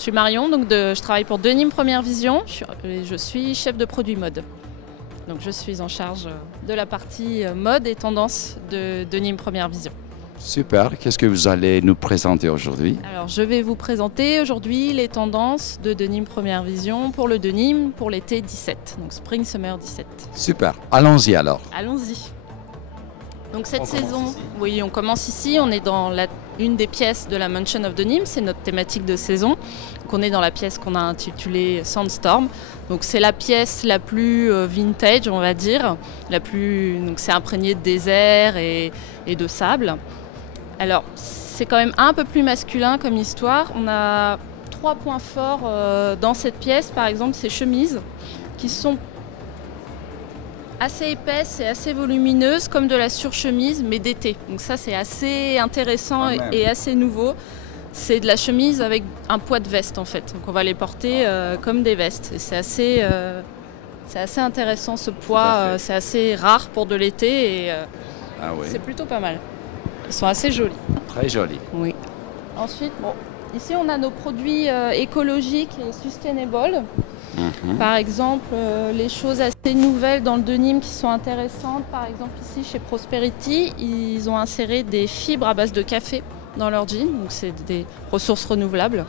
Je suis Marion, donc je travaille pour Denim Première Vision. Je suis chef de produit mode. Donc je suis en charge de la partie mode et tendance de Denim Première Vision. Super, qu'est-ce que vous allez nous présenter aujourd'hui? Alors je vais vous présenter aujourd'hui les tendances de Denim Première Vision pour le denim pour l'été 17, donc Spring Summer 17. Super, allons-y alors. Allons-y. Donc cette saison, oui, on commence ici, on est dans une des pièces de la Mansion of Denim, c'est notre thématique de saison. Donc on est dans la pièce qu'on a intitulée Sandstorm. Donc c'est la pièce la plus vintage, on va dire, donc c'est imprégné de désert et de sable. Alors c'est quand même un peu plus masculin comme histoire. On a 3 points forts dans cette pièce, par exemple ces chemises qui sont assez épaisse et assez volumineuse, comme de la surchemise, mais d'été. Donc ça, c'est assez intéressant et assez nouveau. C'est de la chemise avec un poids de veste, en fait. Donc on va les porter comme des vestes. Et c'est assez intéressant, ce poids. C'est assez rare pour de l'été et c'est plutôt pas mal. Ils sont assez jolis. Très jolis. Oui. Ensuite, ici, on a nos produits écologiques et sustainable. Par exemple, les choses assez nouvelles dans le denim qui sont intéressantes, par exemple ici chez Prosperity, ils ont inséré des fibres à base de café dans leur jean, donc c'est des ressources renouvelables.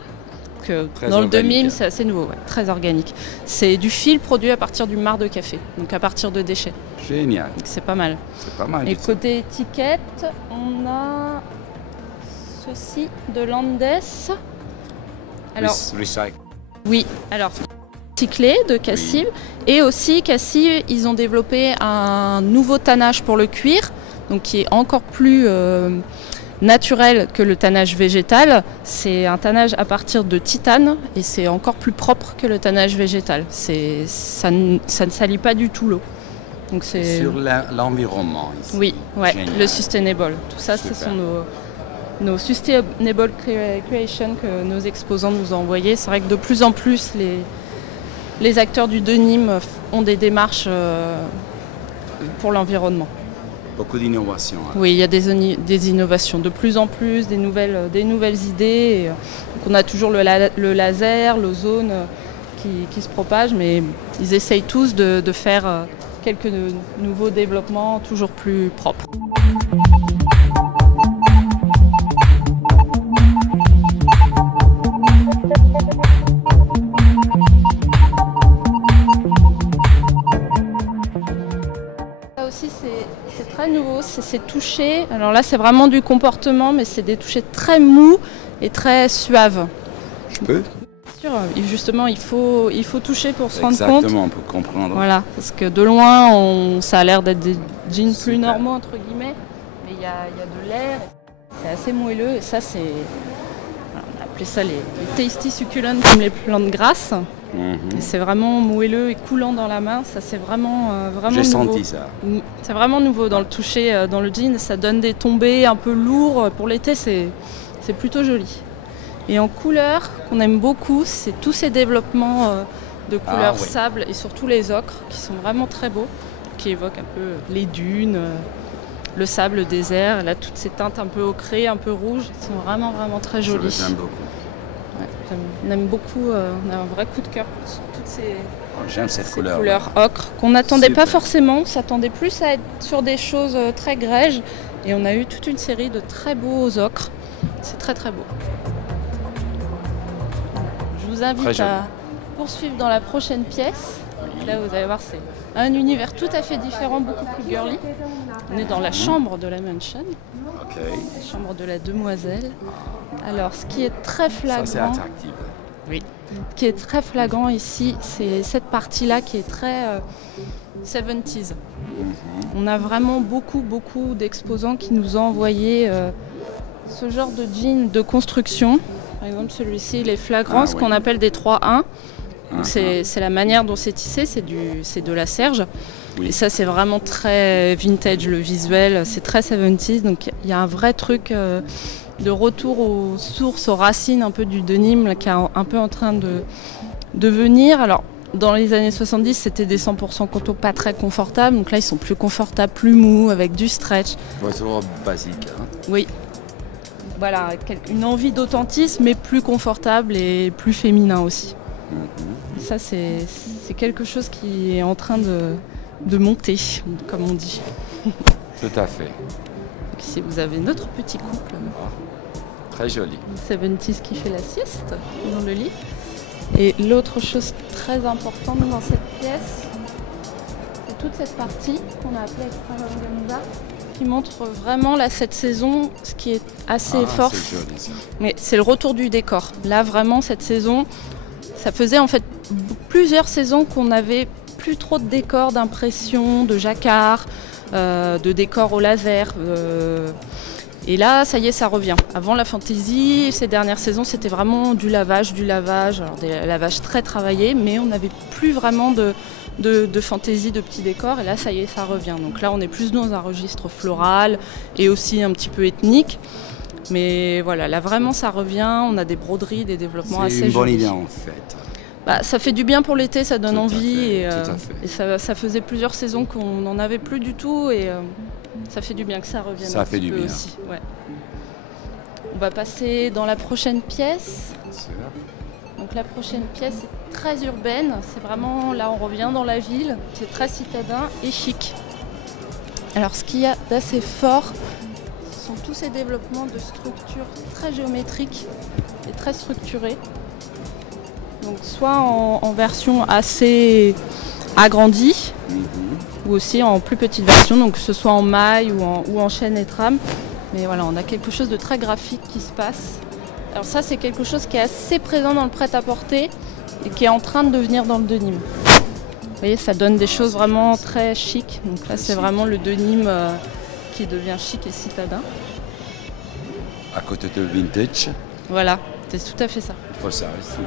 Dans le denim, c'est assez nouveau, très organique. C'est du fil produit à partir du marc de café, donc à partir de déchets. Génial. C'est pas mal. C'est pas mal. Et côté étiquette, on a ceci de Landes. Alors, Recycle. Oui, alors recyclé de Cassib et aussi Cassib, ils ont développé un nouveau tannage pour le cuir, donc qui est encore plus naturel que le tannage végétal. C'est un tannage à partir de titane et c'est encore plus propre que le tannage végétal. Ça ne salit pas du tout l'eau. Donc c'est sur l'environnement ici. Oui, ouais, génial. le sustainable. Tout ça, ce sont nos sustainable creation que nos exposants nous ont envoyés. C'est vrai que de plus en plus, les acteurs du denim ont des démarches pour l'environnement. Beaucoup d'innovation. Hein. Oui, il y a des innovations. De plus en plus, des nouvelles idées. Donc on a toujours le laser, l'ozone qui se propage, mais ils essayent tous de faire quelques nouveaux développements toujours plus propres. C'est très nouveau, c'est touché. Alors là, c'est vraiment du comportement, mais c'est des touchés très mous et très suaves. Je peux? Bien sûr, justement, il faut toucher pour se rendre compte. Exactement, pour comprendre. Voilà, parce que de loin, ça a l'air d'être des jeans plus normaux, entre guillemets, mais il y a de l'air, c'est assez moelleux, et ça, on a appelé ça les tasty succulents, comme les plantes grasses. Et c'est vraiment moelleux et coulant dans la main, ça c'est vraiment nouveau. J'ai senti ça. C'est vraiment nouveau dans le toucher, dans le jean, ça donne des tombées un peu lourds. Pour l'été, c'est plutôt joli. Et en couleur, qu'on aime beaucoup, c'est tous ces développements de couleurs sable et surtout les ocres qui sont vraiment très beaux, qui évoquent un peu les dunes, le sable, le désert. Là, toutes ces teintes un peu ocrées, un peu rouges, sont vraiment très jolies. Je les aime beaucoup. Ouais, on aime beaucoup, on a un vrai coup de cœur pour toutes ces, j'aime cette couleur ocre qu'on n'attendait pas forcément. On s'attendait plus à être sur des choses très grèges et on a eu toute une série de très beaux ocres. C'est très beau. Je vous invite à poursuivre dans la prochaine pièce. Là, vous allez voir, c'est un univers tout à fait différent, beaucoup plus girly. On est dans la chambre de la mansion, la chambre de la demoiselle. Alors, ce qui est très flagrant, ça, c'est attractif. Oui. Ce qui est très flagrant ici, c'est cette partie-là qui est très 70s. On a vraiment beaucoup d'exposants qui nous ont envoyé ce genre de jeans de construction. Par exemple, celui-ci, il est flagrant, ce qu'on appelle des 3-1. C'est la manière dont c'est tissé, c'est de la serge. Oui. Et ça, c'est vraiment très vintage, le visuel, c'est très 70s. Donc il y a un vrai truc de retour aux sources, aux racines un peu du denim là, qui est un peu en train de venir. Alors, dans les années 70, c'était des 100% coton pas très confortables. Donc là, ils sont plus confortables, plus mous, avec du stretch. C'est toujours basique. Hein. Oui. voilà, une envie d'authentisme, mais plus confortable et plus féminin aussi. Ça, c'est quelque chose qui est en train de monter, comme on dit. Tout à fait. Donc ici, vous avez notre petit couple. Très joli. 70s qui fait la sieste dans le lit. Et l'autre chose très importante dans cette pièce, c'est toute cette partie qu'on a appelée Extravaganza, qui montre vraiment là cette saison, ce qui est assez fort. C'est joli, ça. Mais c'est le retour du décor. Là vraiment cette saison, ça faisait en fait plusieurs saisons qu'on n'avait plus trop de décors, d'impression, de jacquard, de décors au laser. Et là, ça y est, ça revient. Avant la fantasy, ces dernières saisons, c'était vraiment du lavage, alors des lavages très travaillés, mais on n'avait plus vraiment de fantasy, de petits décors. Et là, ça y est, ça revient. Donc là, on est plus dans un registre floral et aussi un petit peu ethnique. Mais voilà, là vraiment, ça revient. On a des broderies, des développements assez jolis. C'est une bonne idée en fait. Bah, ça fait du bien pour l'été, ça donne envie. Tout à fait. Et ça faisait plusieurs saisons qu'on n'en avait plus du tout. Et ça fait du bien que ça revienne. Ça fait du bien aussi. Ouais. On va passer dans la prochaine pièce. Donc la prochaine pièce est très urbaine. C'est vraiment, là on revient dans la ville. C'est très citadin et chic. Alors ce qu'il y a d'assez fort, ce sont tous ces développements de structures très géométriques et très structurées. Donc soit en version assez agrandie, ou aussi en plus petite version, donc que ce soit en maille ou en chaîne et trame. Mais voilà, on a quelque chose de très graphique qui se passe. Alors ça, c'est quelque chose qui est assez présent dans le prêt-à-porter et qui est en train de devenir dans le denim. Vous voyez, ça donne des choses vraiment très chic. Donc là, c'est vraiment le denim qui devient chic et citadin. À côté de vintage. Voilà, c'est tout à fait ça. Il faut ça aussi.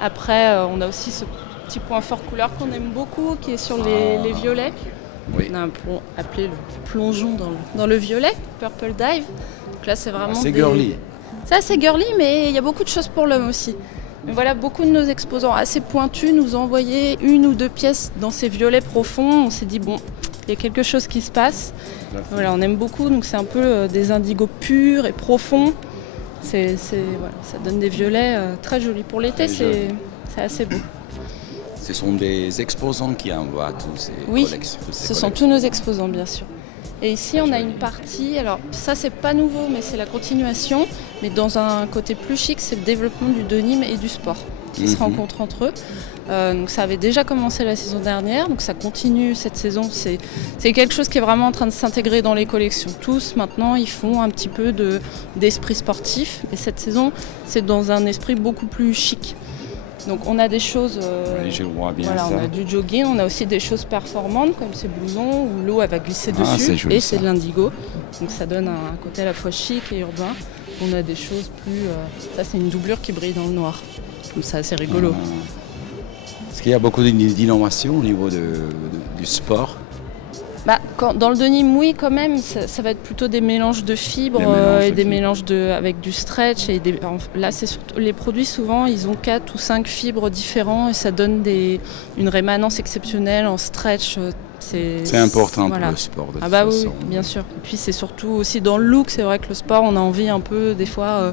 Après, on a aussi ce petit point fort couleur qu'on aime beaucoup, qui est sur les violets. Oui. On a appelé le plongeon dans le violet, Purple Dive. Donc là, c'est vraiment c'est girly. C'est assez girly, mais il y a beaucoup de choses pour l'homme aussi. Mais voilà, beaucoup de nos exposants assez pointus nous ont envoyé une ou deux pièces dans ces violets profonds. On s'est dit, bon, il y a quelque chose qui se passe. Voilà, on aime beaucoup, donc c'est un peu des indigos purs et profonds. Voilà, ça donne des violets très jolis. Pour l'été, c'est assez beau. Ce sont des exposants qui envoient tous ces collections. Ce sont tous nos exposants, bien sûr. Et ici, on a une partie, alors ça, c'est pas nouveau, mais c'est la continuation. Mais dans un côté plus chic, c'est le développement du denim et du sport qui se rencontrent entre eux. Donc ça avait déjà commencé la saison dernière, donc ça continue cette saison. C'est quelque chose qui est vraiment en train de s'intégrer dans les collections. Tous, maintenant, ils font un petit peu d'esprit sportif. Et cette saison, c'est dans un esprit beaucoup plus chic. Donc on a des choses, oui, je vois bien ça. On a du jogging, on a aussi des choses performantes comme ces blousons où l'eau elle va glisser dessus joli, et c'est de l'indigo. Donc ça donne un côté à la fois chic et urbain. On a des choses plus... ça c'est une doublure qui brille dans le noir. Donc c'est assez rigolo. Est-ce qu'il y a beaucoup d'innovation au niveau du sport? Dans le denim, oui, quand même, ça va être plutôt des mélanges de fibres et des mélanges avec du stretch. Là, c'est surtout les produits, souvent, ils ont 4 ou 5 fibres différents et ça donne une rémanence exceptionnelle en stretch. C'est important pour le sport, de toute façon. Oui, bien sûr. Et puis, c'est surtout aussi dans le look. C'est vrai que le sport, on a envie un peu, des fois,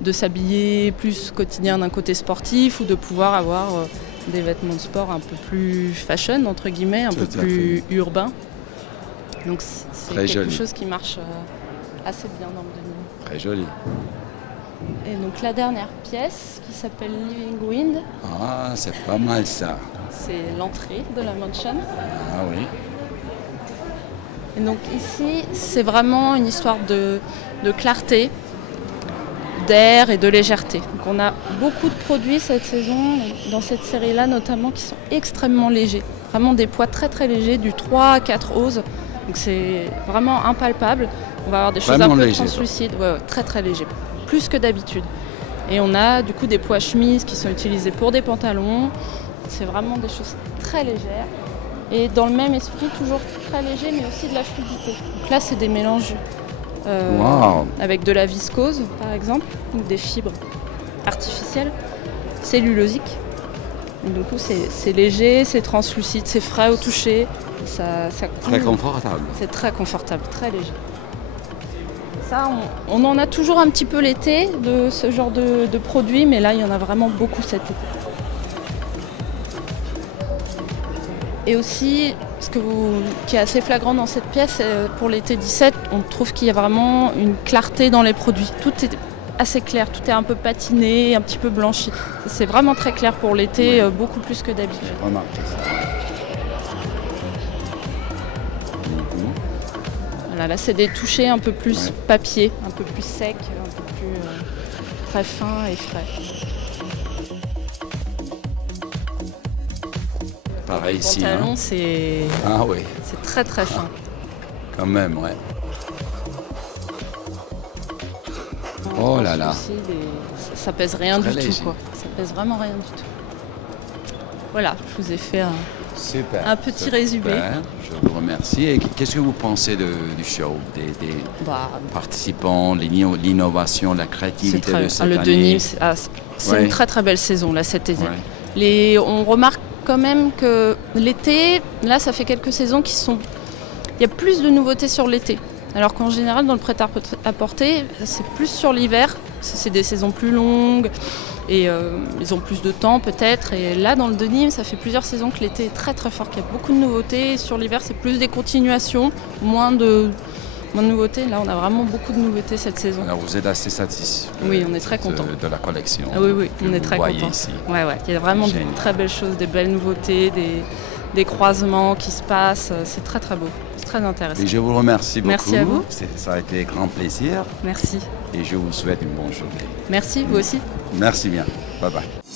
de s'habiller plus quotidien d'un côté sportif ou de pouvoir avoir des vêtements de sport un peu plus fashion, entre guillemets, un peu plus urbain. Donc c'est quelque chose qui marche assez bien dans le denim. Très joli. Et donc la dernière pièce qui s'appelle Living Wind. Ah, c'est pas mal ça. C'est l'entrée de la mansion. Ah oui. Et donc ici, c'est vraiment une histoire de clarté, d'air et de légèreté. Donc on a beaucoup de produits cette saison, dans cette série-là notamment, qui sont extrêmement légers. Vraiment des poids très très légers, du 3 à 4 oses. Donc c'est vraiment impalpable. On va avoir des choses un peu translucides, très très légers, plus que d'habitude. Et on a du coup des poids chemises qui sont utilisés pour des pantalons. C'est vraiment des choses très légères. Et dans le même esprit, toujours très léger, mais aussi de la fluidité. Donc là, c'est des mélanges avec de la viscose, par exemple, ou des fibres artificielles, cellulosiques. Donc, du coup, c'est léger, c'est translucide, c'est frais au toucher. Ça très confortable. C'est très confortable, très léger. Ça, on en a toujours un petit peu l'été de ce genre de produits, mais là, il y en a vraiment beaucoup cet été. Et aussi, qui est assez flagrant dans cette pièce, pour l'été 17, on trouve qu'il y a vraiment une clarté dans les produits. Tout est assez clair, tout est un peu patiné, un petit peu blanchi. C'est vraiment très clair pour l'été, beaucoup plus que d'habitude. J'ai remarqué ça. Voilà, là, c'est des touchés un peu plus papier, un peu plus sec, un peu plus très fin et frais. Pareil ici. Le pantalon, c'est très très fin. Quand même, ouais. Oh là là. Aussi, ça pèse rien Très du léger. tout, quoi. Ça pèse vraiment rien du tout. Voilà, je vous ai fait un petit résumé. Je vous remercie. Et qu'est-ce que vous pensez du show, des participants, l'innovation, la créativité de cette le année? Denim, c'est une très très belle saison là cet été. On remarque quand même que l'été, là ça fait quelques saisons il y a plus de nouveautés sur l'été. Alors qu'en général dans le prêt-à-porter, c'est plus sur l'hiver. C'est des saisons plus longues et ils ont plus de temps peut-être. Et là dans le Denim, ça fait plusieurs saisons que l'été est très très fort, qu'il y a beaucoup de nouveautés. Sur l'hiver, c'est plus des continuations, moins de nouveautés. Là, on a vraiment beaucoup de nouveautés cette saison. Alors vous êtes assez satisfait? Oui, on est très contents de la collection. Ah oui, on est très contents. Ici. Ouais, il y a vraiment de très belles choses, des belles nouveautés, des croisements qui se passent. C'est très très beau, c'est très intéressant. Et je vous remercie beaucoup. Merci à vous. Ça a été un grand plaisir. Merci. Et je vous souhaite une bonne journée. Merci, vous aussi. Merci bien. Bye bye.